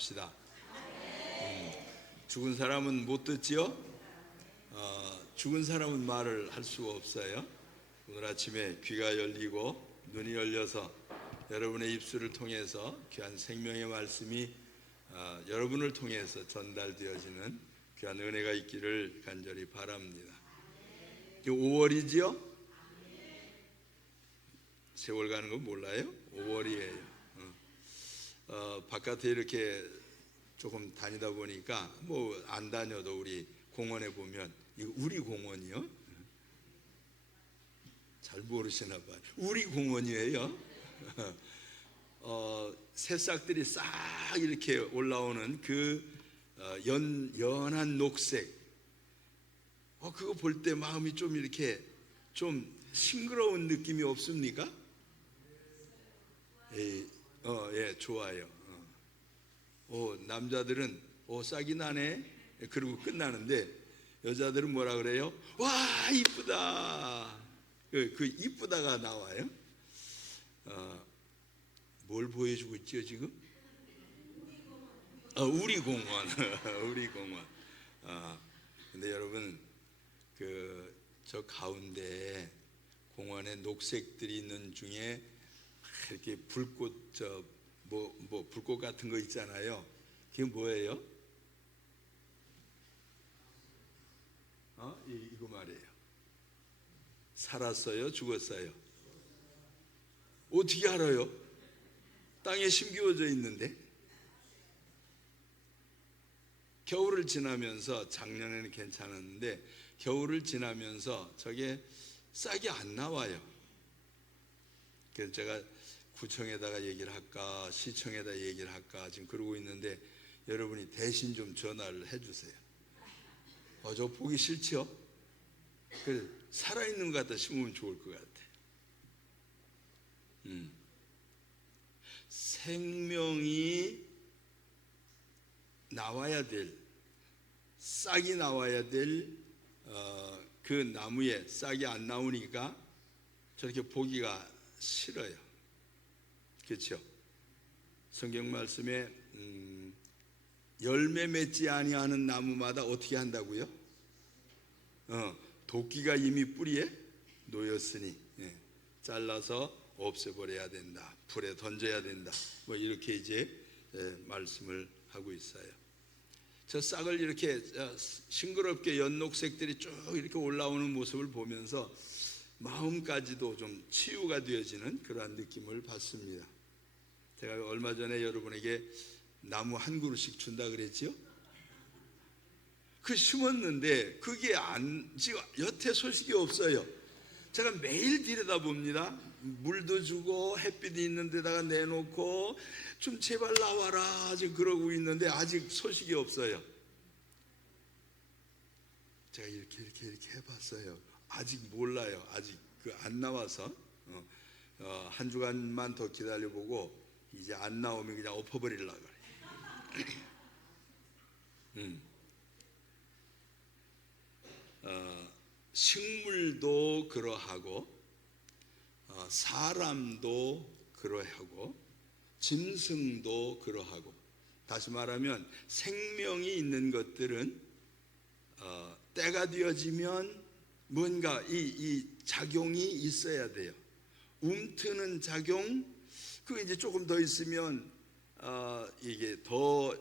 합시다. 죽은 사람은 못 듣지요? 죽은 사람은 말을 할 수가 없어요. 오늘 아침에 귀가 열리고 눈이 열려서 여러분의 입술을 통해서 귀한 생명의 말씀이 여러분을 통해서 전달되어지는 귀한 은혜가 있기를 간절히 바랍니다. 5월이지요? 세월 가는 거 몰라요? 5월이에요. 바깥에 이렇게 조금 다니다 보니까 뭐 안 다녀도 우리 공원에 보면 이거 우리 공원이요? 잘 모르시나 봐요. 우리 공원이에요. 새싹들이 싹 이렇게 올라오는 그 연한 녹색. 그거 볼 때 마음이 좀 이렇게 좀 싱그러운 느낌이 없습니까? 예, 좋아요. 남자들은 싹이 나네. 그리고 끝나는데 여자들은 뭐라 그래요? 와, 이쁘다. 그 이쁘다가 나와요. 뭘 보여주고 있죠 지금? 우리 공원. 우리 공원. 근데 여러분 저 가운데 공원에 녹색들이 있는 중에 이렇게 불꽃 불꽃 같은 거 있잖아요. 그게 뭐예요? 이거 말이에요. 살았어요? 죽었어요? 어떻게 알아요? 땅에 심겨져 있는데. 겨울을 지나면서 작년에는 괜찮았는데 겨울을 지나면서 저게 싹이 안 나와요. 그래서 제가 구청에다가 얘기를 할까 시청에다 얘기를 할까 지금 그러고 있는데 여러분이 대신 좀 전화를 해주세요. 저 보기 싫죠? 살아있는 것 같다 심으면 좋을 것 같아. 생명이 나와야 될, 싹이 나와야 될 그 나무에 싹이 안 나오니까 저렇게 보기가 싫어요. 그렇죠? 성경 말씀에 열매 맺지 아니하는 나무마다 어떻게 한다고요? 도끼가 이미 뿌리에 놓였으니 잘라서 없애버려야 된다. 불에 던져야 된다. 뭐 이렇게 이제 말씀을 하고 있어요. 저 싹을 이렇게 싱그럽게 연녹색들이 쭉 이렇게 올라오는 모습을 보면서 마음까지도 좀 치유가 되어지는 그러한 느낌을 받습니다. 제가 얼마 전에 여러분에게 나무 한 그루씩 준다 그랬지요? 심었는데 그게 지금 여태 소식이 없어요. 제가 매일 들여다봅니다. 물도 주고 햇빛이 있는 데다가 내놓고 좀 제발 나와라 지금 그러고 있는데 아직 소식이 없어요. 제가 이렇게 해봤어요. 아직 몰라요. 아직 안 나와서 한 주간만 더 기다려보고 이제 안 나오면 그냥 엎어버리려고 그래요. 식물도 그러하고 사람도 그러하고 짐승도 그러하고, 다시 말하면 생명이 있는 것들은 때가 되어지면 뭔가 이 작용이 있어야 돼요. 움트는 작용, 그게 이제 조금 더 있으면 이게 더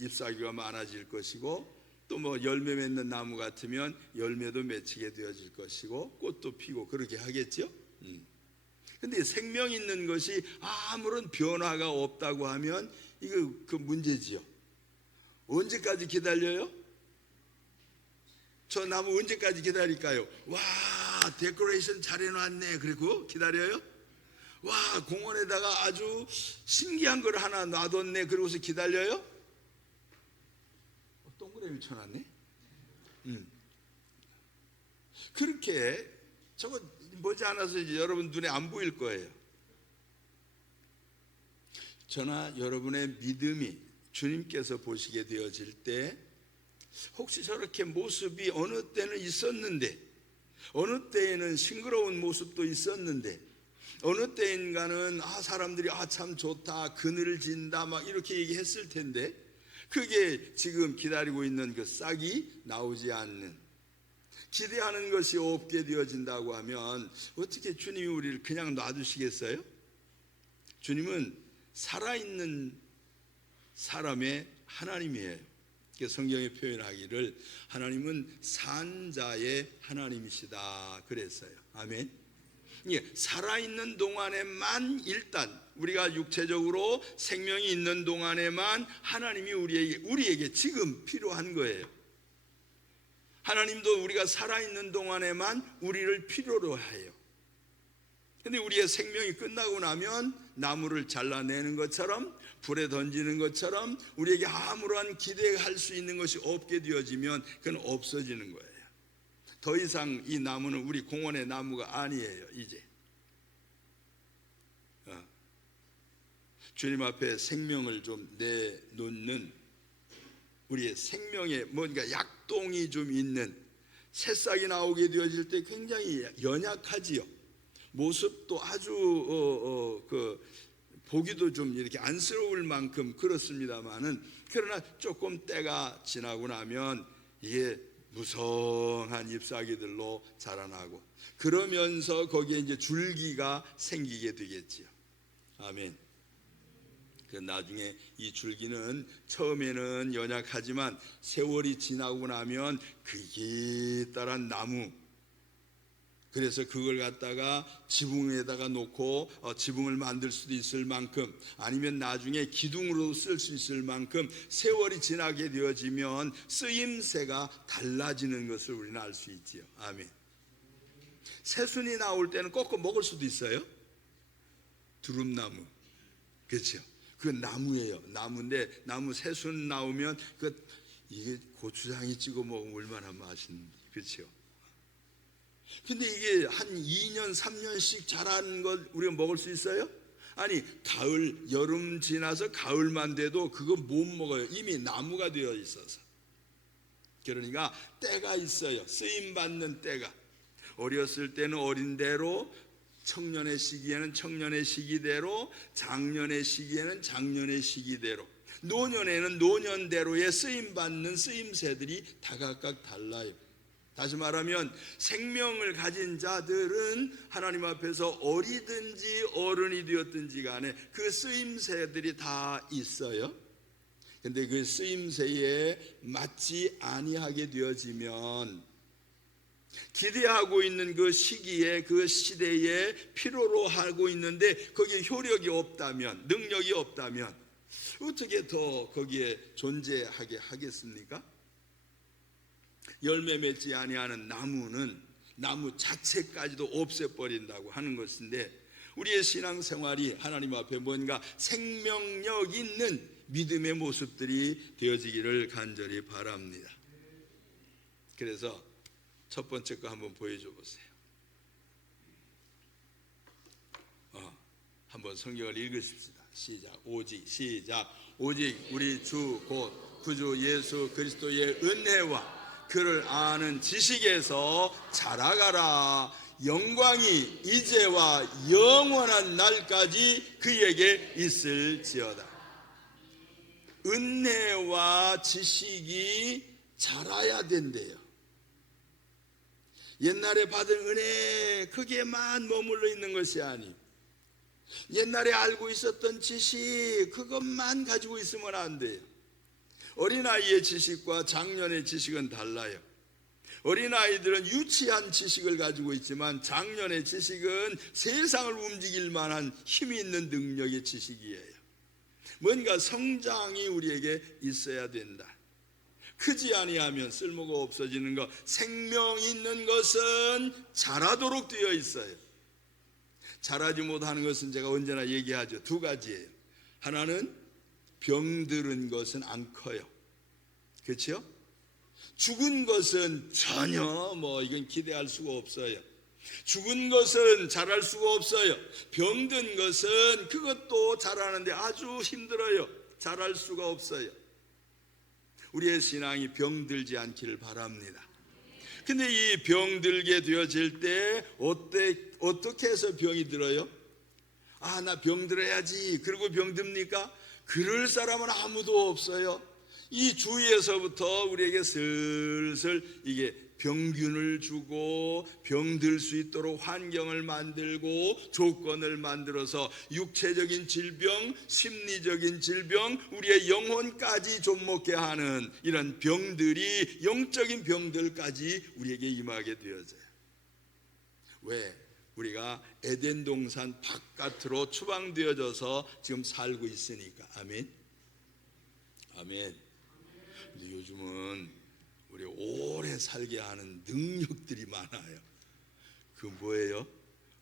잎사귀가 많아질 것이고, 또 뭐 열매 맺는 나무 같으면 열매도 맺히게 되어질 것이고 꽃도 피고 그렇게 하겠죠. 근데 생명 있는 것이 아무런 변화가 없다고 하면 이거 그 문제지요. 언제까지 기다려요? 저 나무 언제까지 기다릴까요? 와, 데코레이션 잘 해놨네. 그리고 기다려요? 와, 공원에다가 아주 신기한 걸 하나 놔뒀네. 그러고서 기다려요? 동그라미 쳐놨네. 그렇게 저거 머지않아서 이제 여러분 눈에 안 보일 거예요. 저나 여러분의 믿음이 주님께서 보시게 되어질 때 혹시 저렇게 모습이 어느 때는 있었는데 어느 때에는 싱그러운 모습도 있었는데 어느 때인가는 사람들이 참 좋다, 그늘을 진다 막 이렇게 얘기했을 텐데 그게 지금 기다리고 있는 그 싹이 나오지 않는, 기대하는 것이 없게 되어진다고 하면 어떻게 주님이 우리를 그냥 놔두시겠어요? 주님은 살아있는 사람의 하나님이에요. 성경에 표현하기를 하나님은 산자의 하나님이시다 그랬어요. 아멘. 살아있는 동안에만, 일단 우리가 육체적으로 생명이 있는 동안에만 하나님이 우리에게 지금 필요한 거예요. 하나님도 우리가 살아있는 동안에만 우리를 필요로 해요. 근데 우리의 생명이 끝나고 나면 나무를 잘라내는 것처럼, 불에 던지는 것처럼 우리에게 아무런 기대할 수 있는 것이 없게 되어지면 그건 없어지는 거예요. 더 이상 이 나무는 우리 공원의 나무가 아니에요. 이제 주님 앞에 생명을 좀 내놓는, 우리의 생명에 뭔가 약동이 좀 있는, 새싹이 나오게 되어질 때 굉장히 연약하지요. 모습도 아주 보기도 좀 이렇게 안쓰러울 만큼 그렇습니다만은, 그러나 조금 때가 지나고 나면 이게 무성한 잎사귀들로 자라나고, 그러면서 거기에 이제 줄기가 생기게 되겠지요. 아멘. 그 나중에 이 줄기는 처음에는 연약하지만 세월이 지나고 나면 그게 따란 나무, 그래서 그걸 갖다가 지붕에다가 놓고 지붕을 만들 수도 있을 만큼, 아니면 나중에 기둥으로 쓸 수 있을 만큼 세월이 지나게 되어지면 쓰임새가 달라지는 것을 우리는 알 수 있지요. 아멘. 새순이 나올 때는 꺾어 먹을 수도 있어요. 두릅나무, 그렇죠? 그 나무예요. 나무인데 나무 새순 나오면 이게 고추장에 찍어 먹으면 얼마나 맛있는지, 그렇죠? 근데 이게 한 2년 3년씩 자라는 걸 우리가 먹을 수 있어요? 아니, 가을, 여름 지나서 가을만 돼도 그거 못 먹어요. 이미 나무가 되어 있어서. 그러니까 때가 있어요. 쓰임받는 때가. 어렸을 때는 어린 대로, 청년의 시기에는 청년의 시기대로, 장년의 시기에는 장년의 시기대로, 노년에는 노년대로의 쓰임받는 쓰임새들이 다 각각 달라요. 다시 말하면 생명을 가진 자들은 하나님 앞에서 어리든지 어른이 되었든지 간에 그 쓰임새들이 다 있어요. 근데 그 쓰임새에 맞지 아니하게 되어지면, 기대하고 있는 그 시기에, 그 시대에 필요로 하고 있는데 거기에 효력이 없다면, 능력이 없다면 어떻게 더 거기에 존재하게 하겠습니까? 열매 맺지 아니하는 나무는 나무 자체까지도 없애버린다고 하는 것인데, 우리의 신앙생활이 하나님 앞에 뭔가 생명력 있는 믿음의 모습들이 되어지기를 간절히 바랍니다. 그래서 첫 번째 거 한번 보여줘 보세요. 한번 성경을 읽으십시다. 시작. 오직 우리 주 곧 구주 예수 그리스도의 은혜와 그를 아는 지식에서 자라가라. 영광이 이제와 영원한 날까지 그에게 있을지어다. 은혜와 지식이 자라야 된대요. 옛날에 받은 은혜 거기에만 머물러 있는 것이 아니에요. 옛날에 알고 있었던 지식 그것만 가지고 있으면 안 돼요. 어린아이의 지식과 장년의 지식은 달라요. 어린아이들은 유치한 지식을 가지고 있지만 장년의 지식은 세상을 움직일 만한 힘이 있는 능력의 지식이에요. 뭔가 성장이 우리에게 있어야 된다. 크지 아니하면 쓸모가 없어지는 것, 생명 있는 것은 자라도록 되어 있어요. 자라지 못하는 것은 제가 언제나 얘기하죠. 두 가지예요. 하나는 병들은 것은 안 커요. 그렇죠? 죽은 것은 전혀 이건 기대할 수가 없어요. 죽은 것은 자랄 수가 없어요. 병든 것은 그것도 자라는데 아주 힘들어요. 자랄 수가 없어요. 우리의 신앙이 병들지 않기를 바랍니다. 근데 이 병들게 되어질 때 어떻게 해서 병이 들어요? 아, 나 병들어야지. 그리고 병듭니까? 그럴 사람은 아무도 없어요. 이 주위에서부터 우리에게 슬슬 이게 병균을 주고 병들 수 있도록 환경을 만들고 조건을 만들어서 육체적인 질병, 심리적인 질병, 우리의 영혼까지 좀먹게 하는 이런 병들이, 영적인 병들까지 우리에게 임하게 되어져요. 왜? 우리가 에덴 동산 바깥으로 추방되어져서 지금 살고 있으니까. 아멘. 아멘. 근데 요즘은 우리 오래 살게 하는 능력들이 많아요. 그 뭐예요?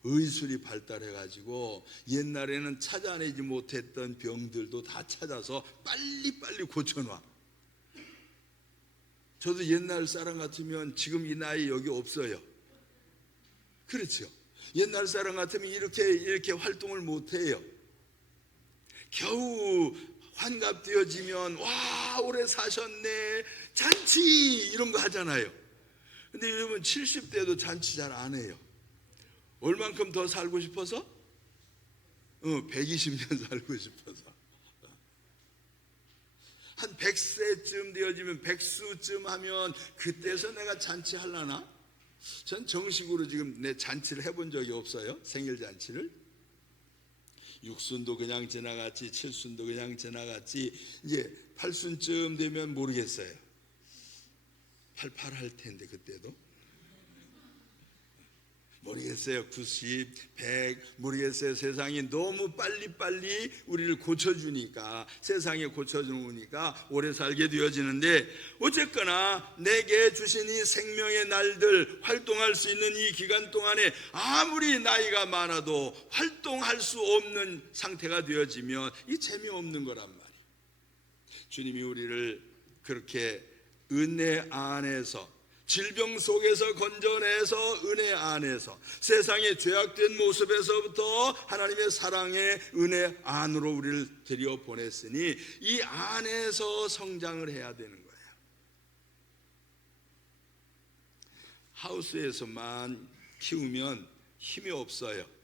의술이 발달해가지고 옛날에는 찾아내지 못했던 병들도 다 찾아서 빨리빨리 고쳐놔. 저도 옛날 사람 같으면 지금 이 나이 여기 없어요. 그렇죠? 옛날 사람 같으면 이렇게 활동을 못해요. 겨우 환갑되어지면 와, 오래 사셨네, 잔치, 이런 거 하잖아요. 근데 요즘은 70대도 잔치 잘 안 해요. 얼만큼 더 살고 싶어서? 120년 살고 싶어서. 한 100세쯤 되어지면, 백수쯤 하면 그때서 내가 잔치 하려나? 전 정식으로 지금 내 잔치를 해본 적이 없어요. 생일 잔치를. 육순도 그냥 지나갔지, 칠순도 그냥 지나갔지, 이제 8순쯤 되면 모르겠어요. 88 할 텐데 그때도 모르겠어요. 90, 100 모르겠어요. 세상이 너무 빨리빨리 우리를 고쳐주니까, 세상에 고쳐주니까 오래 살게 되어지는데, 어쨌거나 내게 주신 이 생명의 날들, 활동할 수 있는 이 기간 동안에 아무리 나이가 많아도 활동할 수 없는 상태가 되어지면 이 재미없는 거란 말이에요. 주님이 우리를 그렇게 은혜 안에서, 질병 속에서 건져내서 은혜 안에서, 세상의 죄악된 모습에서부터 하나님의 사랑의 은혜 안으로 우리를 들여보냈으니 이 안에서 성장을 해야 되는 거예요. 하우스에서만 키우면 힘이 없어요.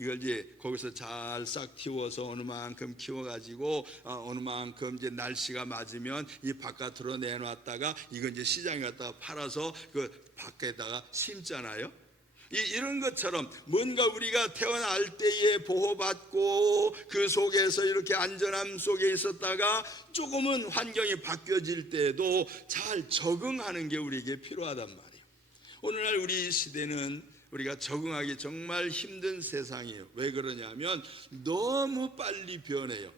이걸 이제 거기서 잘 싹 키워서 어느 만큼 키워가지고 어느 만큼 이제 날씨가 맞으면 이 바깥으로 내놨다가 이건 이제 시장에 갖다가 팔아서 그 밖에다가 심잖아요. 이런 것처럼 뭔가 우리가 태어날 때에 보호받고 그 속에서 이렇게 안전함 속에 있었다가 조금은 환경이 바뀌어질 때에도 잘 적응하는 게 우리에게 필요하단 말이에요. 오늘날 우리 시대는 우리가 적응하기 정말 힘든 세상이에요. 왜 그러냐면 너무 빨리 변해요.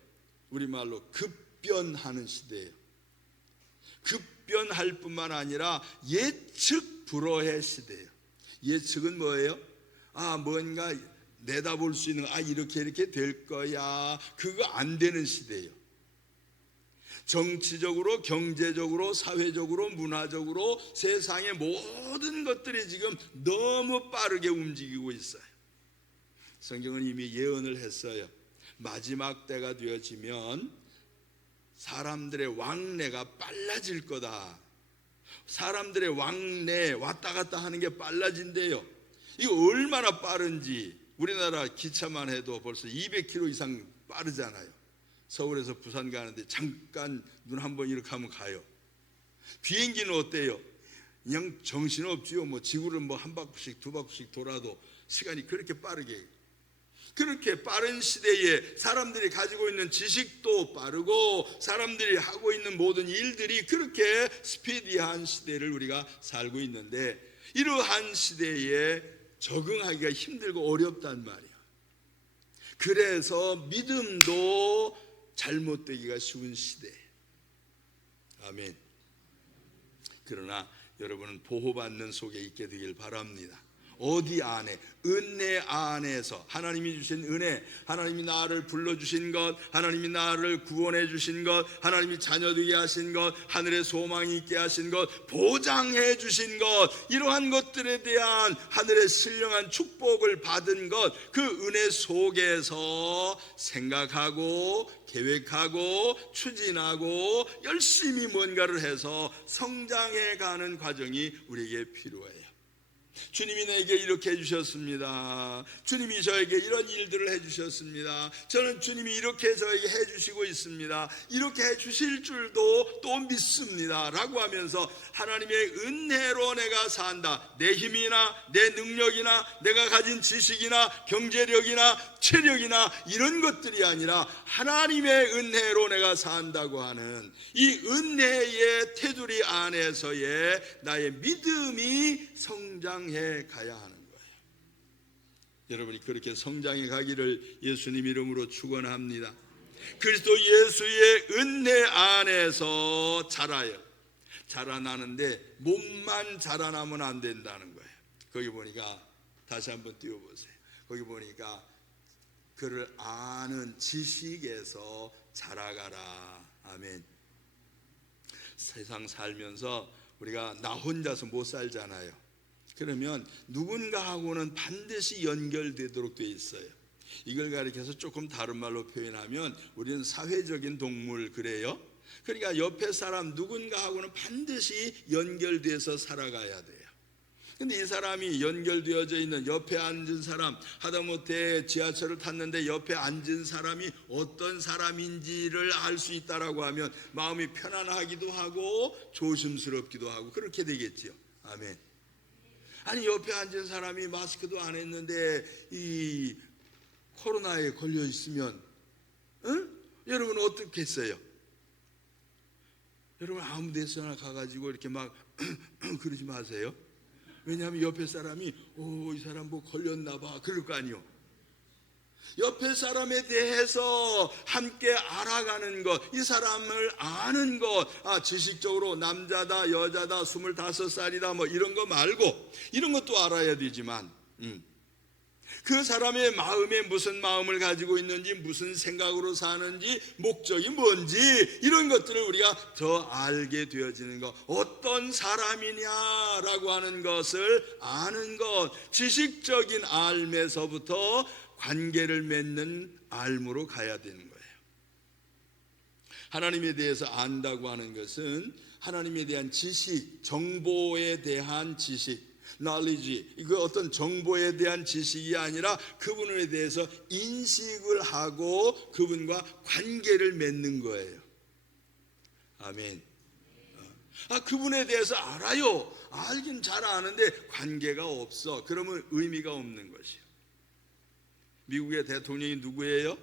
우리말로 급변하는 시대예요. 급변할 뿐만 아니라 예측 불허의 시대예요. 예측은 뭐예요? 뭔가 내다볼 수 있는, 이렇게 될 거야, 그거 안 되는 시대예요. 정치적으로, 경제적으로, 사회적으로, 문화적으로 세상의 모든 것들이 지금 너무 빠르게 움직이고 있어요. 성경은 이미 예언을 했어요. 마지막 때가 되어지면 사람들의 왕래가 빨라질 거다. 사람들의 왕래, 왔다 갔다 하는 게 빨라진대요. 이거 얼마나 빠른지 우리나라 기차만 해도 벌써 200km 이상 빠르잖아요. 서울에서 부산 가는데 잠깐 눈 한번 이렇게 하면 가요. 비행기는 어때요? 그냥 정신없지요. 지구를 한 바퀴씩 두 바퀴씩 돌아도 시간이 그렇게 빠르게, 그렇게 빠른 시대에 사람들이 가지고 있는 지식도 빠르고 사람들이 하고 있는 모든 일들이 그렇게 스피디한 시대를 우리가 살고 있는데, 이러한 시대에 적응하기가 힘들고 어렵단 말이야. 그래서 믿음도 잘못되기가 쉬운 시대. 아멘. 그러나 여러분은 보호받는 속에 있게 되길 바랍니다. 어디 안에? 은혜 안에서. 하나님이 주신 은혜, 하나님이 나를 불러주신 것, 하나님이 나를 구원해 주신 것, 하나님이 자녀되게 하신 것, 하늘의 소망이 있게 하신 것, 보장해 주신 것, 이러한 것들에 대한 하늘의 신령한 축복을 받은 것, 그 은혜 속에서 생각하고 계획하고 추진하고 열심히 뭔가를 해서 성장해 가는 과정이 우리에게 필요해요. 주님이 내게 이렇게 해주셨습니다. 주님이 저에게 이런 일들을 해주셨습니다. 저는 주님이 이렇게 저에게 해주시고 있습니다. 이렇게 해주실 줄도 또 믿습니다 라고 하면서 하나님의 은혜로 내가 산다. 내 힘이나 내 능력이나 내가 가진 지식이나 경제력이나 체력이나 이런 것들이 아니라 하나님의 은혜로 내가 산다고 하는 이 은혜의 테두리 안에서의 나의 믿음이 성장해 가야 하는 거예요. 여러분이 그렇게 성장해 가기를 예수님 이름으로 축원합니다. 그리스도 예수의 은혜 안에서 자라나는데 몸만 자라나면 안 된다는 거예요. 거기 보니까 다시 한번 띄워보세요. 거기 보니까 그를 아는 지식에서 자라가라. 아멘. 세상 살면서 우리가 나 혼자서 못 살잖아요. 그러면 누군가하고는 반드시 연결되도록 돼 있어요. 이걸 가리켜서 조금 다른 말로 표현하면 우리는 사회적인 동물 그래요. 그러니까 옆에 사람 누군가하고는 반드시 연결돼서 살아가야 돼요. 근데 이 사람이 연결되어져 있는 옆에 앉은 사람, 하다못해 지하철을 탔는데 옆에 앉은 사람이 어떤 사람인지를 알 수 있다라고 하면 마음이 편안하기도 하고 조심스럽기도 하고 그렇게 되겠지요. 아멘. 아니 옆에 앉은 사람이 마스크도 안 했는데 이 코로나에 걸려 있으면 여러분 어떻겠어요? 여러분 아무 데서나 가가지고 이렇게 막 그러지 마세요. 왜냐하면 옆에 사람이 이 사람 뭐 걸렸나 봐 그럴 거 아니요. 옆에 사람에 대해서 함께 알아가는 것, 이 사람을 아는 것, 지식적으로 남자다 여자다 25살이다 뭐 이런 거 말고 이런 것도 알아야 되지만 그 사람의 마음에 무슨 마음을 가지고 있는지, 무슨 생각으로 사는지, 목적이 뭔지 이런 것들을 우리가 더 알게 되어지는 것, 어떤 사람이냐라고 하는 것을 아는 것, 지식적인 알에서부터 관계를 맺는 알무로 가야 되는 거예요. 하나님에 대해서 안다고 하는 것은 하나님에 대한 지식, 정보에 대한 지식, knowledge, 그 어떤 정보에 대한 지식이 아니라 그분에 대해서 인식을 하고 그분과 관계를 맺는 거예요. 아멘. 그분에 대해서 알아요. 알긴 잘 아는데 관계가 없어. 그러면 의미가 없는 것이에요. 미국의 대통령이 누구예요?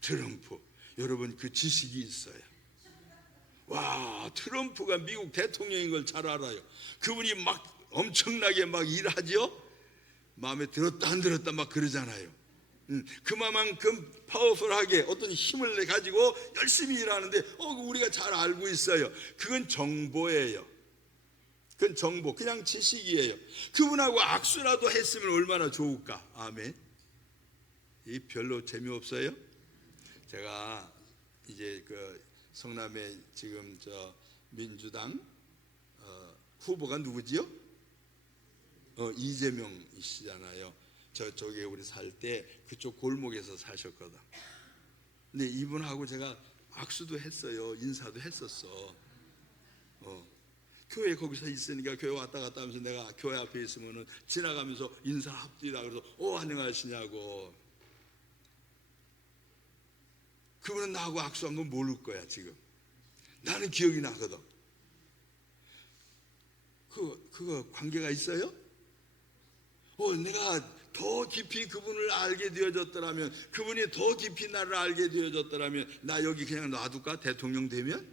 트럼프. 여러분 그 지식이 있어요. 와, 트럼프가 미국 대통령인 걸 잘 알아요. 그분이 막 엄청나게 막 일하죠. 마음에 들었다 안 들었다 막 그러잖아요. 그만큼 파워풀하게 어떤 힘을 가지고 열심히 일하는데 우리가 잘 알고 있어요. 그건 정보예요. 그건 정보, 그냥 지식이에요. 그분하고 악수라도 했으면 얼마나 좋을까. 아멘. 이 별로 재미없어요. 제가 이제 그 성남에 지금 저 민주당 후보가 누구지요? 이재명이시잖아요. 저쪽에 우리 살 때 그쪽 골목에서 사셨거든. 근데 이분하고 제가 악수도 했어요. 인사도 했었어. 교회 거기서 있으니까 교회 왔다 갔다 하면서 내가 교회 앞에 있으면은 지나가면서 인사합디다 그래서 안녕하시냐고. 그분은 나하고 악수한 건 모를 거야 지금. 나는 기억이 나거든. 그거 관계가 있어요? 내가 더 깊이 그분을 알게 되어졌더라면, 그분이 더 깊이 나를 알게 되어졌더라면 나 여기 그냥 놔둘까? 대통령 되면?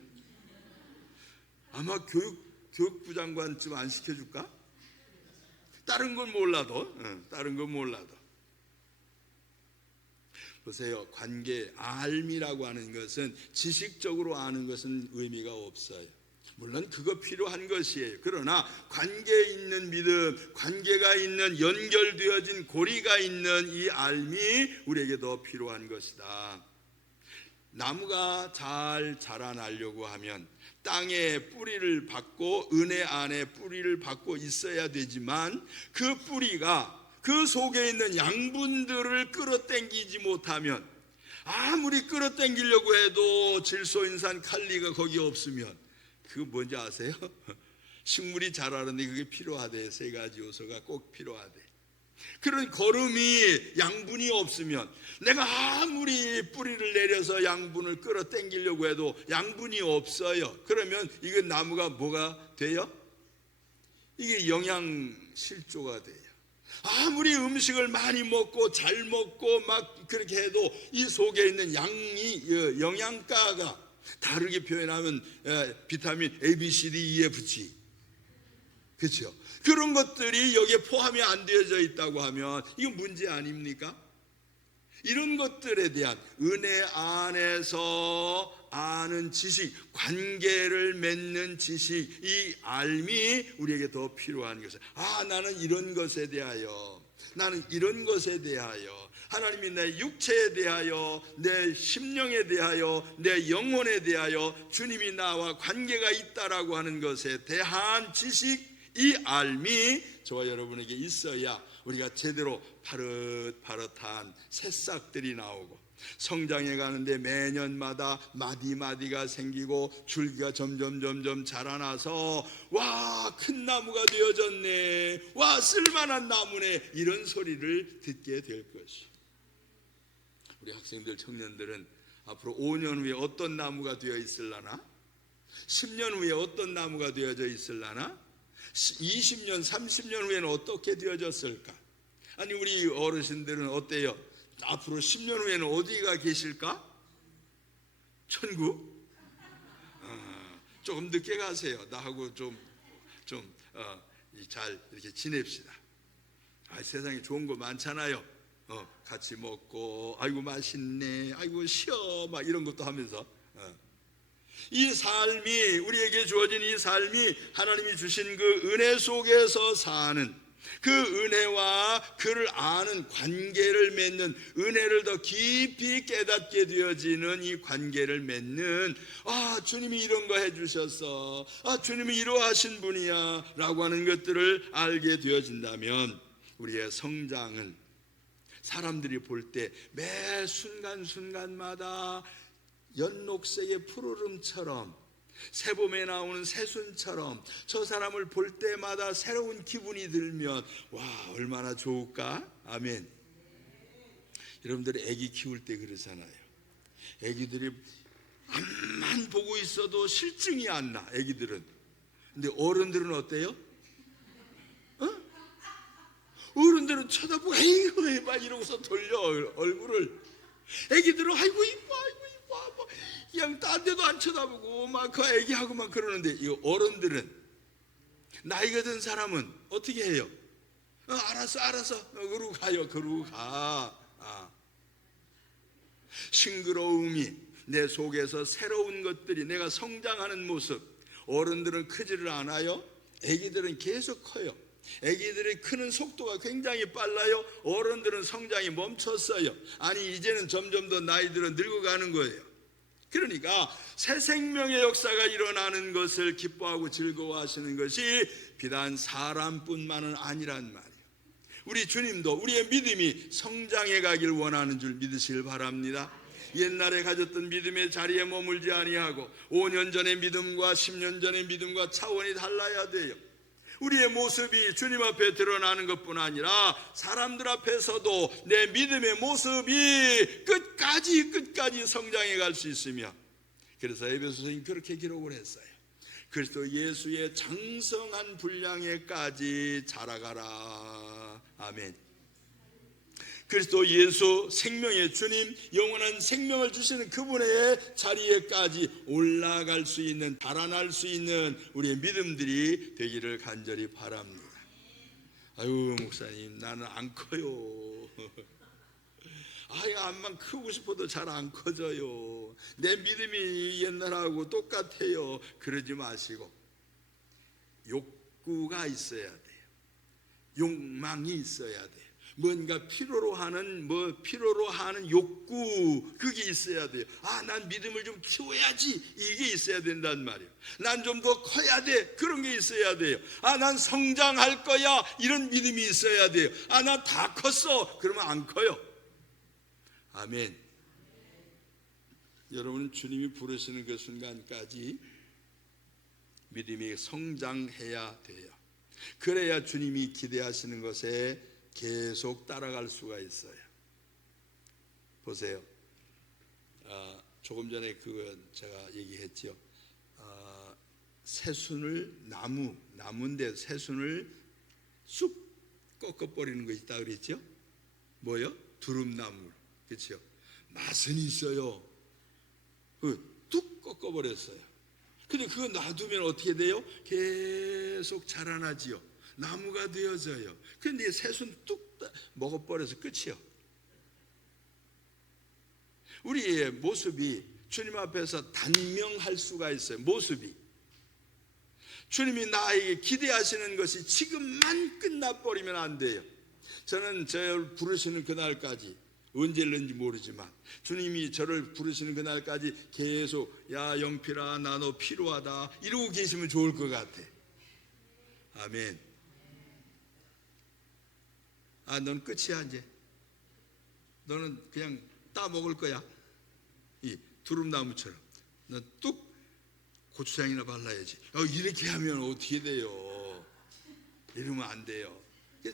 아마 교육부 장관쯤 안 시켜줄까? 다른 건 몰라도 다른 건 몰라도 보세요. 관계, 알미라고 하는 것은 지식적으로 아는 것은 의미가 없어요. 물론 그거 필요한 것이에요. 그러나 관계에 있는 믿음, 관계가 있는 연결되어진 고리가 있는 이 알미 우리에게 더 필요한 것이다. 나무가 잘 자라나려고 하면 땅에 뿌리를 받고 은혜 안에 뿌리를 받고 있어야 되지만 그 뿌리가 그 속에 있는 양분들을 끌어당기지 못하면 아무리 끌어당기려고 해도 질소인산 칼리가 거기 없으면 그거 뭔지 아세요? 식물이 자라는데 그게 필요하대. 세 가지 요소가 꼭 필요하대. 그런 거름이 양분이 없으면 내가 아무리 뿌리를 내려서 양분을 끌어당기려고 해도 양분이 없어요. 그러면 이거 나무가 뭐가 돼요? 이게 영양실조가 돼요. 아무리 음식을 많이 먹고 잘 먹고 막 그렇게 해도 이 속에 있는 영양가가 다르게 표현하면 비타민 A, B, C, D, E, F, G, 그렇죠? 그런 것들이 여기에 포함이 안 되어져 있다고 하면 이건 문제 아닙니까? 이런 것들에 대한 은혜 안에서 아는 지식, 관계를 맺는 지식, 이 알미 우리에게 더 필요한 것을, 나는 이런 것에 대하여, 나는 이런 것에 대하여, 하나님이 내 육체에 대하여, 내 심령에 대하여, 내 영혼에 대하여 주님이 나와 관계가 있다라고 하는 것에 대한 지식, 이 알미 저와 여러분에게 있어야 우리가 제대로 파릇파릇한 새싹들이 나오고, 성장해 가는데 매년마다 마디마디가 생기고 줄기가 점점 자라나서 와, 큰 나무가 되어졌네, 와, 쓸만한 나무네, 이런 소리를 듣게 될 것이. 우리 학생들, 청년들은 앞으로 5년 후에 어떤 나무가 되어 있을라나? 10년 후에 어떤 나무가 되어져 있을라나? 20년, 30년 후에는 어떻게 되어졌을까? 아니, 우리 어르신들은 어때요? 앞으로 10년 후에는 어디가 계실까? 천국? 조금 늦게 가세요. 나하고 잘 이렇게 지냅시다. 세상에 좋은 거 많잖아요. 같이 먹고, 아이고 맛있네, 아이고 쉬어, 막 이런 것도 하면서. 이 삶이, 우리에게 주어진 이 삶이 하나님이 주신 그 은혜 속에서 사는, 그 은혜와 그를 아는 관계를 맺는, 은혜를 더 깊이 깨닫게 되어지는 이 관계를 맺는, 주님이 이런 거 해주셨어, 주님이 이러하신 분이야 라고 하는 것들을 알게 되어진다면 우리의 성장은 사람들이 볼 때 매 순간순간마다 연녹색의 푸르름처럼, 새봄에 나오는 새순처럼 저 사람을 볼 때마다 새로운 기분이 들면 와, 얼마나 좋을까? 아멘. 여러분들이 아기 키울 때 그러잖아요. 아기들이 앞만 보고 있어도 실증이 안 나, 아기들은. 근데 어른들은 어때요? 어른들은 쳐다보고 에이구 막 이러고서 돌려 얼굴을. 아기들은 아이고 이뻐, 아이고 이뻐, 그냥 딴 데도 안 쳐다보고 막 그 애기하고 막 그러는데, 이 어른들은, 나이가 든 사람은 어떻게 해요? 알았어 그러고 가요. 그러고 가. 싱그러움이 내 속에서 새로운 것들이, 내가 성장하는 모습, 어른들은 크지를 않아요. 애기들은 계속 커요. 애기들이 크는 속도가 굉장히 빨라요. 어른들은 성장이 멈췄어요. 아니, 이제는 점점 더 나이들은 늙어가는 거예요. 그러니까 새 생명의 역사가 일어나는 것을 기뻐하고 즐거워하시는 것이 비단 사람뿐만은 아니란 말이에요. 우리 주님도 우리의 믿음이 성장해 가길 원하는 줄 믿으시길 바랍니다. 옛날에 가졌던 믿음의 자리에 머물지 아니하고 5년 전의 믿음과 10년 전의 믿음과 차원이 달라야 돼요. 우리의 모습이 주님 앞에 드러나는 것뿐 아니라 사람들 앞에서도 내 믿음의 모습이 끝까지 성장해 갈 수 있으며, 그래서 에베소서는 그렇게 기록을 했어요. 그리스도 예수의 장성한 분량에까지 자라가라. 아멘. 그리스도 예수, 생명의 주님, 영원한 생명을 주시는 그분의 자리에까지 올라갈 수 있는, 달아날 수 있는 우리의 믿음들이 되기를 간절히 바랍니다. 아유, 목사님, 나는 안 커요. 암만 크고 싶어도 잘 안 커져요. 내 믿음이 옛날하고 똑같아요. 그러지 마시고 욕구가 있어야 돼요. 욕망이 있어야 돼요. 뭔가 필요로 하는 욕구, 그게 있어야 돼요. 난 믿음을 좀 키워야지, 이게 있어야 된단 말이에요. 난 좀 더 커야 돼, 그런 게 있어야 돼요. 난 성장할 거야, 이런 믿음이 있어야 돼요. 난 다 컸어, 그러면 안 커요. 아멘. 여러분은 주님이 부르시는 그 순간까지 믿음이 성장해야 돼요. 그래야 주님이 기대하시는 것에 계속 따라갈 수가 있어요. 보세요. 조금 전에 그거 제가 얘기했죠. 새순을 나무인데 새순을 쑥 꺾어버리는 거 있다 그랬죠. 뭐요? 두릅나무. 그렇죠. 맛은 있어요. 뚝 꺾어버렸어요. 근데 그거 놔두면 어떻게 돼요? 계속 자라나지요. 나무가 되어져요. 근데 새순 뚝 먹어버려서 끝이요. 우리의 모습이 주님 앞에서 단명할 수가 있어요. 모습이 주님이 나에게 기대하시는 것이 지금만 끝나버리면 안 돼요. 저는 저를 부르시는 그날까지, 언제일는지 모르지만 주님이 저를 부르시는 그날까지 계속 야 영필아 나 너 필요하다 이러고 계시면 좋을 것 같아. 아멘. 넌 끝이야. 이제 너는 그냥 따먹을 거야. 이 두릅나무처럼 너 뚝 고추장이나 발라야지. 이렇게 하면 어떻게 돼요? 이러면 안 돼요.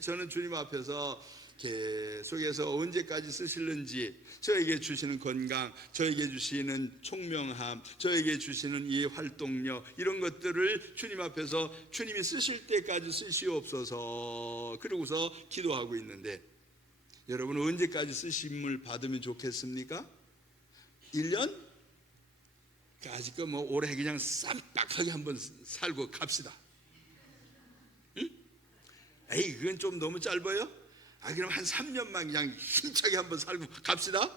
저는 주님 앞에서 계속해서 언제까지 쓰실는지, 저에게 주시는 건강, 저에게 주시는 총명함, 저에게 주시는 이 활동력, 이런 것들을 주님 앞에서 주님이 쓰실 때까지 쓰시옵소서 그러고서 기도하고 있는데, 여러분 언제까지 쓰심을 받으면 좋겠습니까? 1년? 아직 뭐 올해 그냥 쌈박하게 한번 살고 갑시다. 응? 에이 그건 좀 너무 짧아요? 그럼 한 3년만 그냥 힘차게 한번 살고 갑시다.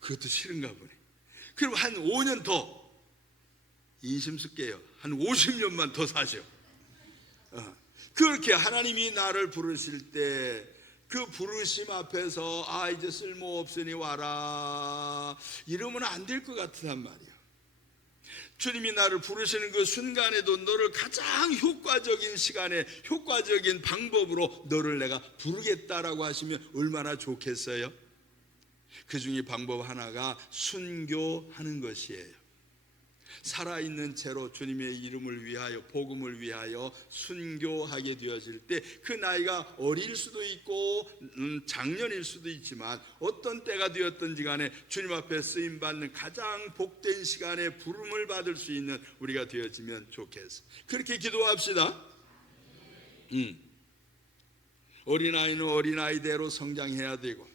그것도 싫은가 보네. 그럼 한 5년 더 인심 쓸게요. 한 50년만 더 사죠. 그렇게 하나님이 나를 부르실 때 그 부르심 앞에서 이제 쓸모없으니 와라 이러면 안 될 것 같단 말이야. 주님이 나를 부르시는 그 순간에도 너를 가장 효과적인 시간에 효과적인 방법으로 너를 내가 부르겠다라고 하시면 얼마나 좋겠어요. 그 중에 방법 하나가 순교하는 것이에요. 살아있는 채로 주님의 이름을 위하여 복음을 위하여 순교하게 되어질 때 그 나이가 어릴 수도 있고 장년일 수도 있지만 어떤 때가 되었든지 간에 주님 앞에 쓰임받는 가장 복된 시간에 부름을 받을 수 있는 우리가 되어지면 좋겠어. 그렇게 기도합시다. 어린아이는 어린아이대로 성장해야 되고,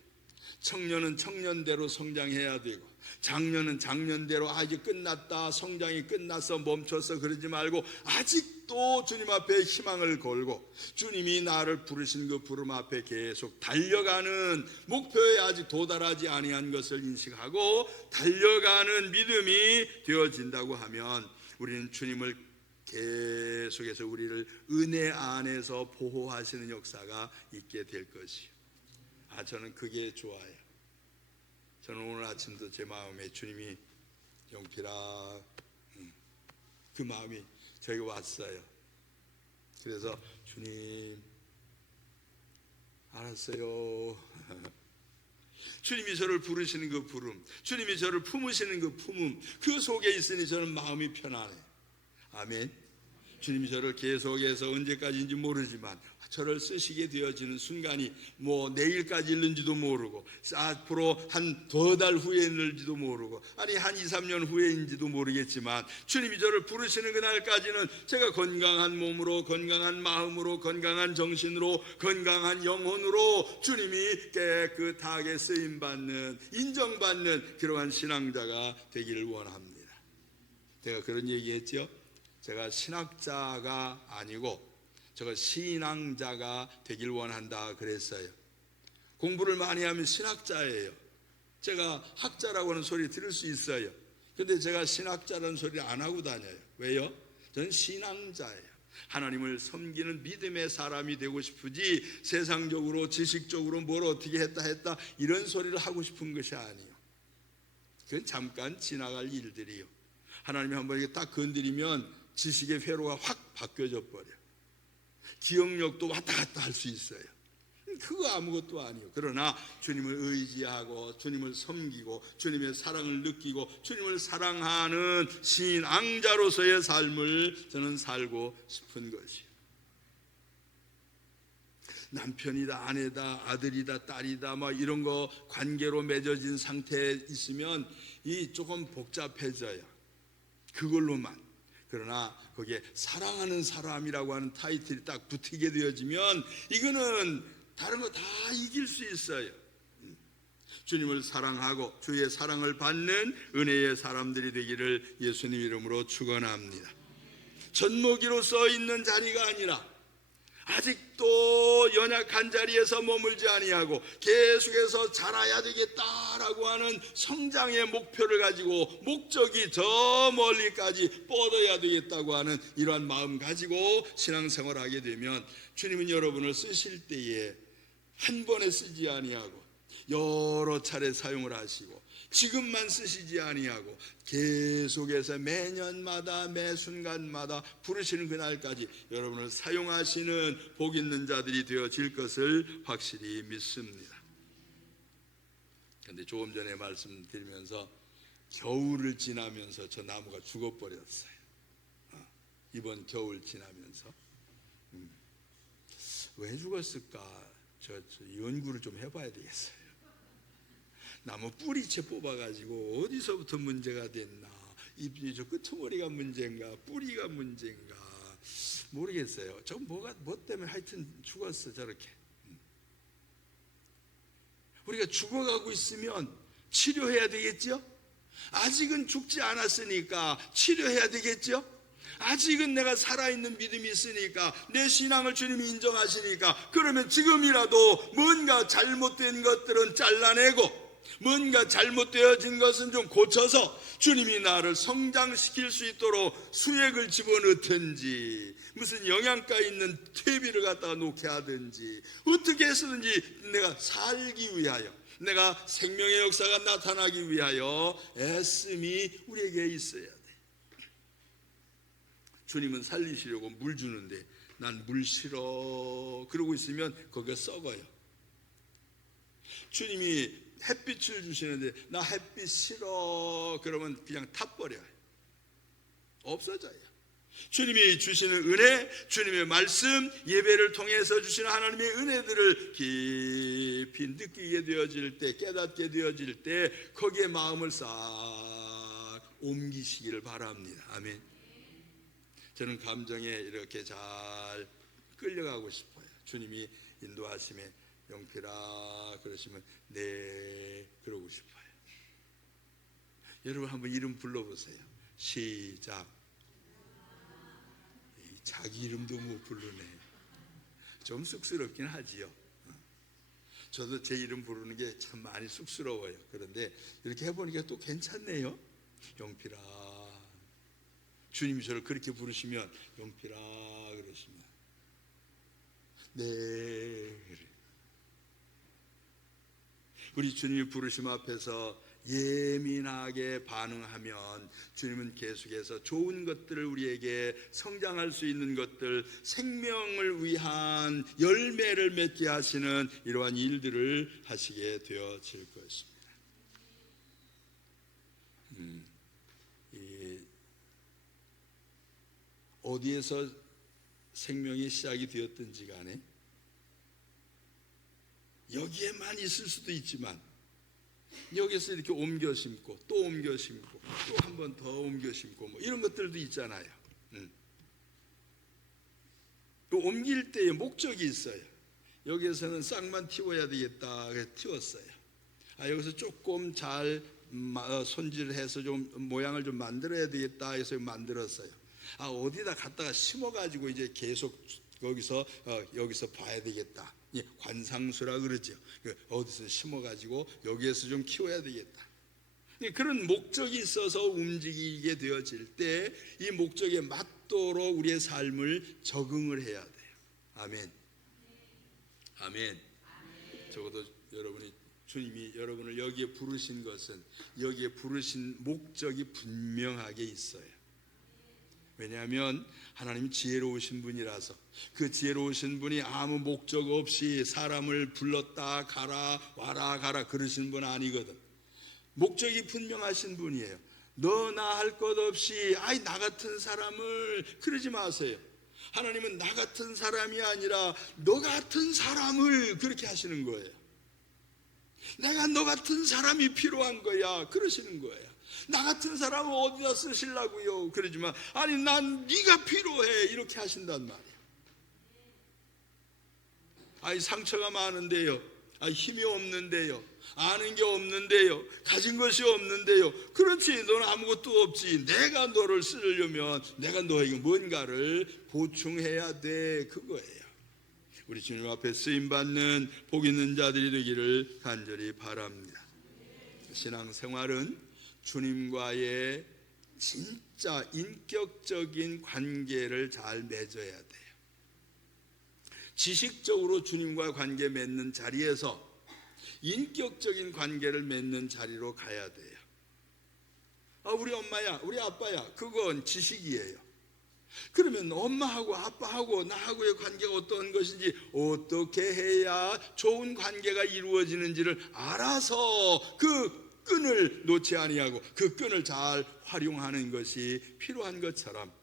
청년은 청년대로 성장해야 되고, 장년은 장년대로 이제 끝났다, 성장이 끝났어, 멈췄어 그러지 말고 아직도 주님 앞에 희망을 걸고 주님이 나를 부르신 그 부름 앞에 계속 달려가는, 목표에 아직 도달하지 아니한 것을 인식하고 달려가는 믿음이 되어진다고 하면 우리는 주님을 계속해서 우리를 은혜 안에서 보호하시는 역사가 있게 될 것이요. 저는 그게 좋아요. 저는 오늘 아침도 제 마음에 주님이 영필아 그 마음이 저에게 왔어요. 그래서 주님 알았어요. 주님이 저를 부르시는 그 부름, 주님이 저를 품으시는 그 품음, 그 속에 있으니 저는 마음이 편안해요. 아멘. 주님이 저를 계속해서 언제까지인지 모르지만 저를 쓰시게 되어지는 순간이 뭐 내일까지 있는지도 모르고 앞으로 한 두 달 후에 있는지도 모르고 한 2, 3년 후에인지도 모르겠지만 주님이 저를 부르시는 그날까지는 제가 건강한 몸으로, 건강한 마음으로, 건강한 정신으로, 건강한 영혼으로 주님이 깨끗하게 쓰임받는, 인정받는 그러한 신앙자가 되기를 원합니다. 제가 그런 얘기했죠. 제가 신학자가 아니고 제가 신앙자가 되길 원한다 그랬어요. 공부를 많이 하면 신학자예요. 제가 학자라고 하는 소리 들을 수 있어요. 근데 제가 신학자라는 소리를 안 하고 다녀요. 왜요? 저는 신앙자예요. 하나님을 섬기는 믿음의 사람이 되고 싶으지 세상적으로 지식적으로 뭘 어떻게 했다 이런 소리를 하고 싶은 것이 아니에요. 그건 잠깐 지나갈 일들이요. 하나님이 한번 이렇게 딱 건드리면 지식의 회로가 확 바뀌어져 버려. 기억력도 왔다 갔다 할 수 있어요. 그거 아무것도 아니에요. 그러나 주님을 의지하고 주님을 섬기고 주님의 사랑을 느끼고 주님을 사랑하는 신앙자로서의 삶을 저는 살고 싶은 것이에요. 남편이다, 아내다, 아들이다, 딸이다, 뭐 이런 거 관계로 맺어진 상태에 있으면 이 조금 복잡해져요. 그걸로만. 그러나 거기에 사랑하는 사람이라고 하는 타이틀이 딱 붙이게 되어지면 이거는 다른 거 다 이길 수 있어요. 주님을 사랑하고 주의 사랑을 받는 은혜의 사람들이 되기를 예수님 이름으로 축원합니다. 젖먹이로 써 있는 자리가 아니라 아직도 연약한 자리에서 머물지 아니하고 계속해서 자라야 되겠다라고 하는 성장의 목표를 가지고 목적이 저 멀리까지 뻗어야 되겠다고 하는 이러한 마음 가지고 신앙생활을 하게 되면 주님은 여러분을 쓰실 때에 한 번에 쓰지 아니하고 여러 차례 사용을 하시고 지금만 쓰시지 아니하고 계속해서 매년마다 매 순간마다 부르시는 그날까지 여러분을 사용하시는 복 있는 자들이 되어질 것을 확실히 믿습니다. 그런데 조금 전에 말씀드리면서 겨울을 지나면서 저 나무가 죽어버렸어요. 이번 겨울 지나면서 왜 죽었을까? 저 연구를 좀 해봐야 되겠어요. 나무 뿌리채 뽑아가지고 어디서부터 문제가 됐나, 잎이 저 끄트머리가 문제인가 뿌리가 문제인가 모르겠어요. 저 뭐 때문에 하여튼 죽었어. 저렇게 우리가 죽어가고 있으면 치료해야 되겠죠. 아직은 죽지 않았으니까 치료해야 되겠죠. 아직은 내가 살아있는 믿음이 있으니까 내 신앙을 주님이 인정하시니까 그러면 지금이라도 뭔가 잘못된 것들은 잘라내고 뭔가 잘못되어진 것은 좀 고쳐서 주님이 나를 성장시킬 수 있도록 수액을 집어넣든지 무슨 영양가 있는 퇴비를 갖다가 놓게 하든지 어떻게 해서든지 내가 살기 위하여 내가 생명의 역사가 나타나기 위하여 애씀이 우리에게 있어야 돼. 주님은 살리시려고 물 주는데 난 물 싫어 그러고 있으면 거기가 썩어요. 주님이 햇빛을 주시는데 나 햇빛 싫어 그러면 그냥 타버려요. 없어져요. 주님이 주시는 은혜, 주님의 말씀, 예배를 통해서 주시는 하나님의 은혜들을 깊이 느끼게 되어질 때, 깨닫게 되어질 때 거기에 마음을 싹 옮기시기를 바랍니다. 아멘. 저는 감정에 이렇게 잘 끌려가고 싶어요. 주님이 인도하심에 영필아 그러시면 네 그러고 싶어요. 여러분 한번 이름 불러보세요. 시작. 자기 이름도 못 부르네. 좀 쑥스럽긴 하지요. 저도 제 이름 부르는 게 참 많이 쑥스러워요. 그런데 이렇게 해보니까 또 괜찮네요. 영필아. 주님이 저를 그렇게 부르시면 영필아 그러시면 네 그래. 우리 주님이 부르심 앞에서 예민하게 반응하면 주님은 계속해서 좋은 것들을 우리에게 성장할 수 있는 것들, 생명을 위한 열매를 맺게 하시는 이러한 일들을 하시게 되어질 것입니다. 어디에서 생명이 시작이 되었든지 간에 여기에만 있을 수도 있지만 여기서 이렇게 옮겨 심고 또 옮겨 심고 또 한 번 더 옮겨 심고 뭐 이런 것들도 있잖아요. 또 옮길 때의 목적이 있어요. 여기에서는 싹만 틔워야 되겠다 그래서 틔웠어요. 여기서 조금 잘 손질해서 좀 모양을 좀 만들어야 되겠다 해서 만들었어요. 어디다 갖다가 심어가지고 이제 계속 여기서 봐야 되겠다. 관상수라 그러죠. 어디서 심어가지고 여기에서 좀 키워야 되겠다. 그런 목적이 있어서 움직이게 되어질 때 이 목적에 맞도록 우리의 삶을 적응을 해야 돼요. 아멘. 아멘. 적어도 주님이 여러분을 여기에 부르신 것은 여기에 부르신 목적이 분명하게 있어요. 왜냐하면 하나님이 지혜로우신 분이라서. 그 지혜로우신 분이 아무 목적 없이 사람을 불렀다 가라 와라 가라 그러신 분 아니거든. 목적이 분명하신 분이에요. 너 나 할 것 없이 아이 나 같은 사람을 그러지 마세요. 하나님은 나 같은 사람이 아니라 너 같은 사람을 그렇게 하시는 거예요. 내가 너 같은 사람이 필요한 거야 그러시는 거예요. 나 같은 사람은 어디다 쓰시려고요? 그러지만 아니 난 네가 필요해 이렇게 하신단 말이야. 아니 상처가 많은데요, 힘이 없는데요, 아는 게 없는데요, 가진 것이 없는데요. 그렇지, 너는 아무것도 없지. 내가 너를 쓰려면 내가 너에게 뭔가를 보충해야 돼, 그거예요. 우리 주님 앞에 쓰임받는 복 있는 자들이 되기를 간절히 바랍니다. 신앙생활은 주님과의 진짜 인격적인 관계를 잘 맺어야 돼요. 지식적으로 주님과 관계 맺는 자리에서 인격적인 관계를 맺는 자리로 가야 돼요. 우리 엄마야, 우리 아빠야, 그건 지식이에요. 그러면 엄마하고 아빠하고 나하고의 관계가 어떤 것인지, 어떻게 해야 좋은 관계가 이루어지는지를 알아서 그 끈을 놓지 아니하고 그 끈을 잘 활용하는 것이 필요한 것처럼,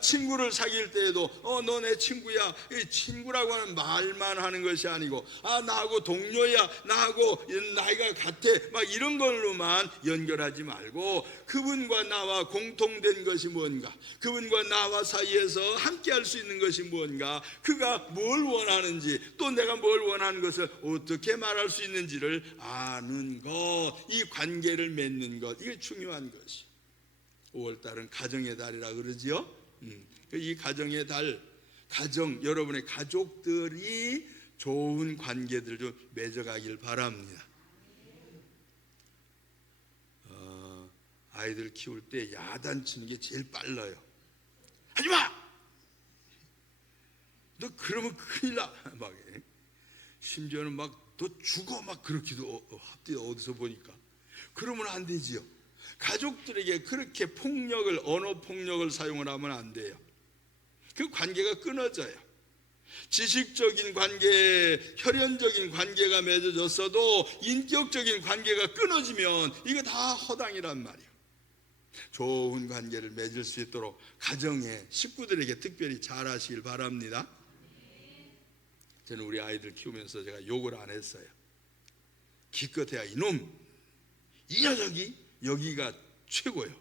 친구를 사귈 때에도 너 내 친구야, 이 친구라고 하는 말만 하는 것이 아니고 나하고 동료야, 나하고 나이가 같아, 막 이런 걸로만 연결하지 말고 그분과 나와 공통된 것이 뭔가, 그분과 나와 사이에서 함께 할 수 있는 것이 뭔가, 그가 뭘 원하는지, 또 내가 뭘 원하는 것을 어떻게 말할 수 있는지를 아는 것, 이 관계를 맺는 것, 이게 중요한 것이. 5월달은 가정의 달이라 그러지요. 이 가정의 달, 여러분의 가족들이 좋은 관계들을 좀 맺어가길 바랍니다. 아이들 키울 때 야단치는 게 제일 빨라요. 하지마! 너 그러면 큰일 나! 막 심지어는 막 너 죽어! 막 그렇기도 합디다, 어디서 보니까. 그러면 안 되지요. 가족들에게 그렇게 폭력을, 언어 폭력을 사용을 하면 안 돼요. 그 관계가 끊어져요. 지식적인 관계, 혈연적인 관계가 맺어졌어도 인격적인 관계가 끊어지면 이거 다 허당이란 말이에요. 좋은 관계를 맺을 수 있도록 가정의 식구들에게 특별히 잘하시길 바랍니다. 저는 우리 아이들 키우면서 제가 욕을 안 했어요. 기껏해야 이놈, 이 녀석이 여기가 최고예요.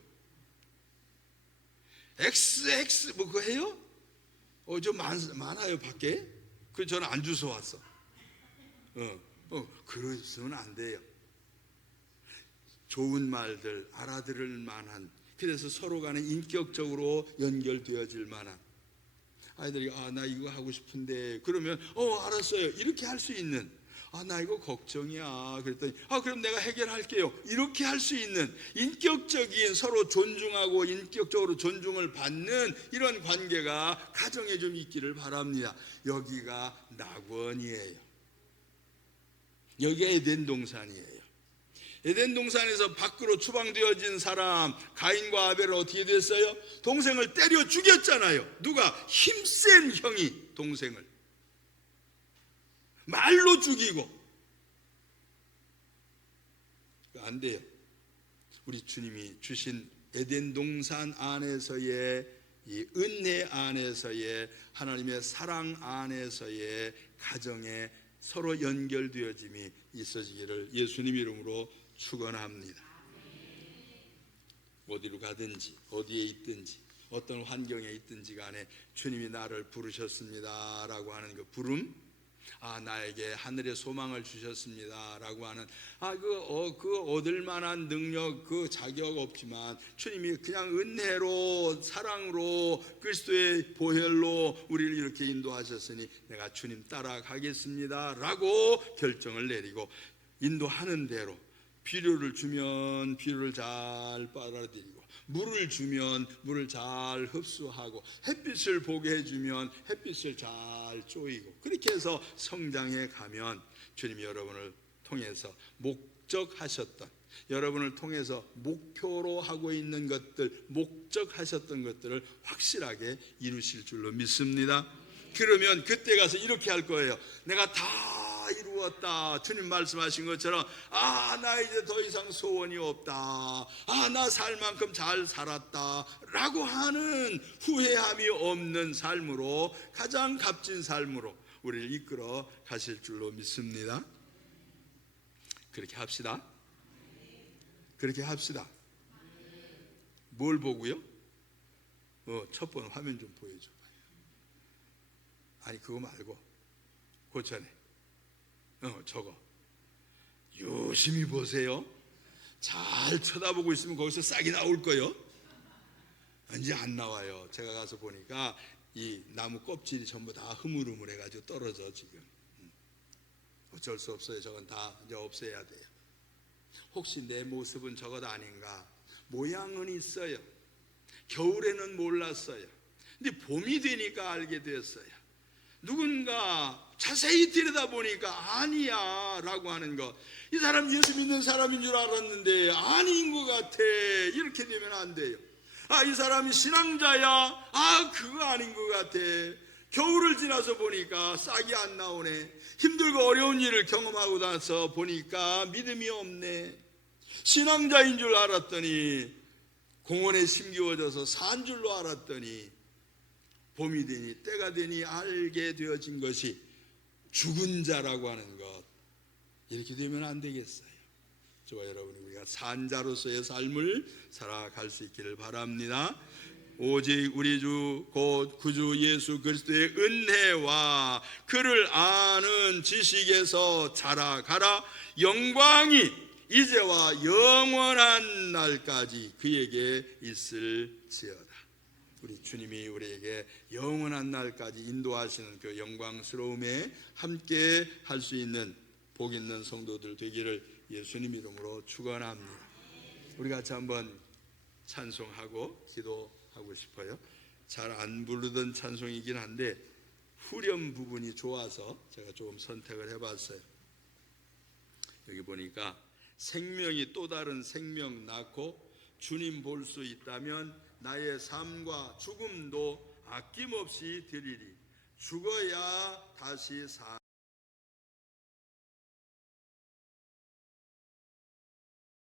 XX 뭐 그거 해요? 좀 많아요 밖에. 그 저는 안 주워 왔어. 그러시면 안 돼요. 좋은 말들 알아들을 만한, 그래서 서로 간에 인격적으로 연결되어질 만한, 아이들이 나 이거 하고 싶은데 그러면 알았어요 이렇게 할 수 있는, 나 이거 걱정이야 그랬더니 그럼 내가 해결할게요 이렇게 할 수 있는 인격적인, 서로 존중하고 인격적으로 존중을 받는 이런 관계가 가정에 좀 있기를 바랍니다. 여기가 낙원이에요. 여기가 에덴 동산이에요. 에덴 동산에서 밖으로 추방되어진 사람 가인과 아벨은 어떻게 됐어요? 동생을 때려 죽였잖아요. 누가? 힘센 형이 동생을 말로 죽이고. 안 돼요. 우리 주님이 주신 에덴 동산 안에서의 이 은혜 안에서의 하나님의 사랑 안에서의 가정에 서로 연결되어짐이 있어지기를 예수님 이름으로 축원합니다. 어디로 가든지 어디에 있든지 어떤 환경에 있든지 간에 주님이 나를 부르셨습니다 라고 하는 그 부름, 나에게 하늘의 소망을 주셨습니다 라고 하는 그 얻을 만한 능력, 그 자격 없지만 주님이 그냥 은혜로 사랑으로 그리스도의 보혈로 우리를 이렇게 인도하셨으니 내가 주님 따라가겠습니다 라고 결정을 내리고 인도하는 대로 비료를 주면 비료를 잘 빨아들이고, 물을 주면 물을 잘 흡수하고, 햇빛을 보게 해주면 햇빛을 잘 쪼이고, 그렇게 해서 성장해 가면 주님이 여러분을 통해서 목적하셨던, 여러분을 통해서 목표로 하고 있는 것들, 목적하셨던 것들을 확실하게 이루실 줄로 믿습니다. 그러면 그때 가서 이렇게 할 거예요. 내가 다 이루었다. 주님 말씀하신 것처럼 나 이제 더 이상 소원이 없다. 나 살 만큼 잘 살았다 라고 하는 후회함이 없는 삶으로, 가장 값진 삶으로 우리를 이끌어 가실 줄로 믿습니다. 그렇게 합시다. 그렇게 합시다. 뭘 보고요? 첫 번 화면 좀 보여줘봐요. 아니 그거 말고 그 전에 저거 유심히 보세요. 잘 쳐다보고 있으면 거기서 싹이 나올 거예요. 이제 안 나와요. 제가 가서 보니까 이 나무 껍질이 전부 다 흐물흐물해가지고 떨어져 지금. 어쩔 수 없어요. 저건 다 이제 없애야 돼요. 혹시 내 모습은 저것 아닌가? 모양은 있어요. 겨울에는 몰랐어요. 근데 봄이 되니까 알게 됐어요. 누군가 자세히 들여다보니까 아니야 라고 하는 것. 이 사람 예수 믿는 사람인 줄 알았는데 아닌 것 같아. 이렇게 되면 안 돼요. 이 사람이 신앙자야. 그거 아닌 것 같아. 겨울을 지나서 보니까 싹이 안 나오네. 힘들고 어려운 일을 경험하고 나서 보니까 믿음이 없네. 신앙자인 줄 알았더니 공원에 심기워져서 산 줄로 알았더니 봄이 되니 때가 되니 알게 되어진 것이 죽은 자라고 하는 것. 이렇게 되면 안 되겠어요. 저와 여러분이 우리가 산자로서의 삶을 살아갈 수 있기를 바랍니다. 오직 우리 주 곧 구주 예수 그리스도의 은혜와 그를 아는 지식에서 자라가라. 영광이 이제와 영원한 날까지 그에게 있을지어다. 우리 주님이 우리에게 영원한 날까지 인도하시는 그 영광스러움에 함께 할 수 있는 복 있는 성도들 되기를 예수님 이름으로 축원합니다. 우리 같이 한번 찬송하고 기도하고 싶어요. 잘 안 부르던 찬송이긴 한데 후렴 부분이 좋아서 제가 조금 선택을 해봤어요. 여기 보니까 생명이 또 다른 생명 낳고 주님 볼 수 있다면 나의 삶과 죽음도 아낌없이 드리리. 죽어야 다시 사